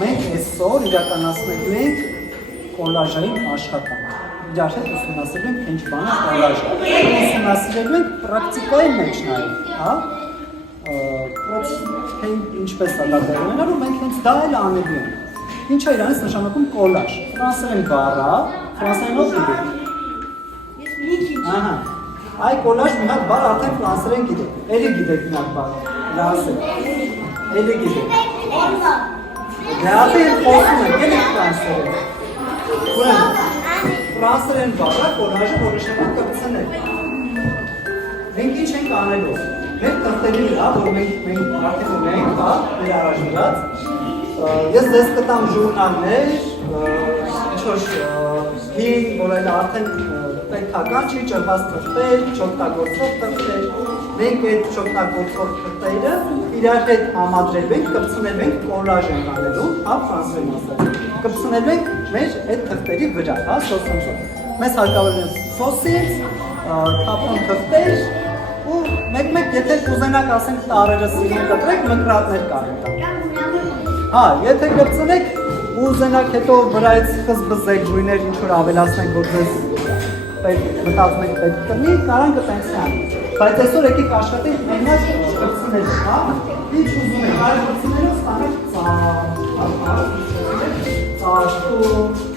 մենք այսօր իրականացնելու ենք կոլաժային աշխատանք։ Իրար հետ ուսումնասիրելու ենք ինչ բան է կոլաժը։ Ուսումնասիրելու ենք պրակտիկայի մեջ նաև, հա։ Ինչպես է դա տեղի ունենալու, մենք հենց դա էլ անելու ենք։ Ինչ է իրանից նշանակում կոլաժ։ Ֆրանսերեն բառ է, ֆրանսերենով գիտեք։ Ահա։ Այ կոլաժ մի հատ բառ արդեն ֆրանսերեն գիտեք։ Էլի գիտեք մի հատ բառ։ Լասեք։ Էլի գիտեք։ Դե խոսում եք, ելեք ֆրանսերեն։ Ուրեմն, ֆրանսերեն բառը կոլաժը որ նշանակում կպցնել։ Մենք ինչ ենք անելու։ Մենք տխտերի վրա, որ մենք արդեն ունենք, հա, մեր առաջնված, ես դες կտամ ժուրնալներ, ինչ-որ հին, որ այլ արդեն պետքական չի, ճրված թղթեր, չօգտագործող թղթեր, մենք այդ չօգտագործող թղթերը իրար հետ համադրելու ենք, կպցնելու ենք կոլաժ ենք անելու, հա, ֆրանսերեն ասած, կպցնելու ենք մեր այդ թղթերի վրա, հա, սոսնձով։ Մեզ հարկավոր է սոսից, թափուն թղթեր, ու մեկ-մեկ եթե կուզենակ ասենք տարերը սիրուն կտրեք, մկրատներ կարեք տան։ Հա, եթե կպցնեք ու ուզենակ հետո վրայից խզբզեք գույներ ինչ-որ ավելացնեք, որ ձեզ մտածում եք պետք տնի, կարան կտենքսի անենք։ Բայց այսօր եկեք աշխատենք մենակ կպցնել, հա, ինչ ուզում եք, այլ կպցնելով ստանեք ծաշտու,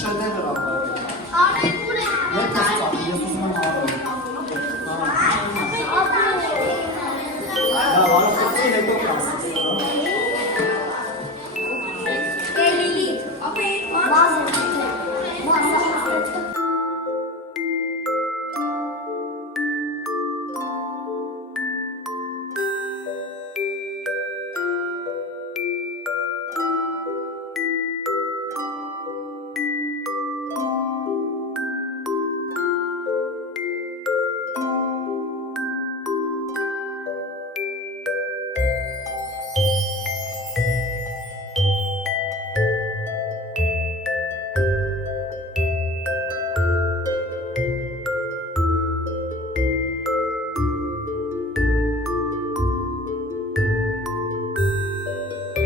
շեդևր